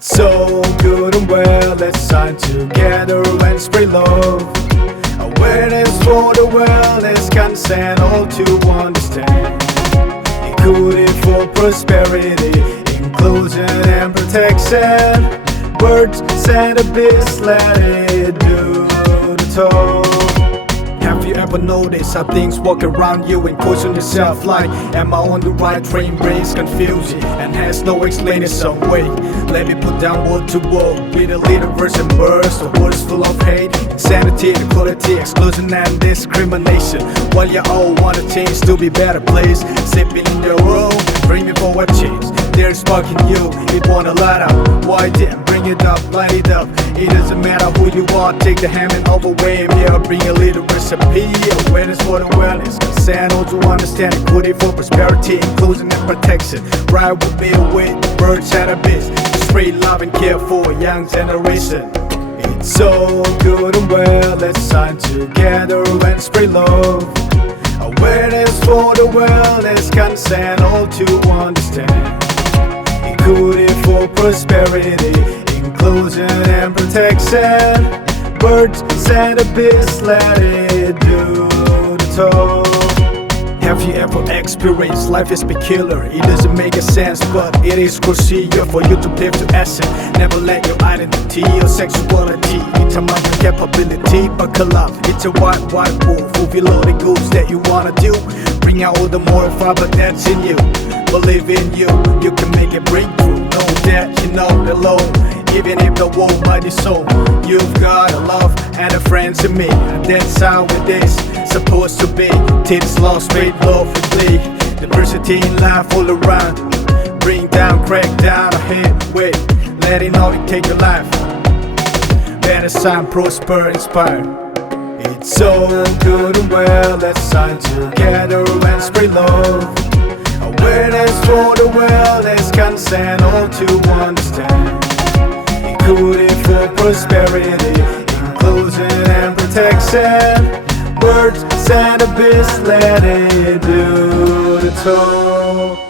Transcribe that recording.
It's so good and well, let's sign together and spread love. Awareness for the wellness, consent, all to understand. Equity for prosperity, inclusion and protection. Birds and the bees, let it do the talk. Have you ever noticed how things walk around you and question yourself like, am I on the right train? Brings confusion and has no explanation. Wait, let me put down word to word with a little verse and burst of words full of hate, insanity, inequality, exclusion and discrimination. While you all want to change to be a better place, sipping in your room, dreaming for what change. There's spark in you, it wanna light up. Why didn't bring it up, light it up? It doesn't matter who you are, take the hand and overwhelm. Yeah, bring a little recipe. Awareness for the wellness, consent, all to understand. Equity for prosperity, inclusion and protection. Right with me with birds and the bees, spread love and care for a young generation. It's so good and well, let's sign together and spread love. Awareness for the wellness, consent, all to understand. Equity for prosperity, inclusion and protection. Birds and the bees, let it do the talk. Have you ever experienced life is peculiar? It doesn't make a sense, but it is crucial for you to live to essence. Never let your identity or sexuality determine your capability. Buckle up, it's a white wolf. Fulfill all the goals that you wanna do. Bring out all the moral fiber that's in you. Believe in you, you can make a breakthrough. Know that you're not alone, even if the world might be so. You've got a love and a friend to me, and that's how it is supposed to be. Tits lost, straight love and play. Diversity in life all around. Bring down, crack down ahead. Wait, let it all take your life. Better sign, prosper, inspire. It's so good and well, let's sign together and spread love. Awareness for the wellness, consent, all to understand. Equity for prosperity, inclusion and protection. Birds and the bees, let it do the talk.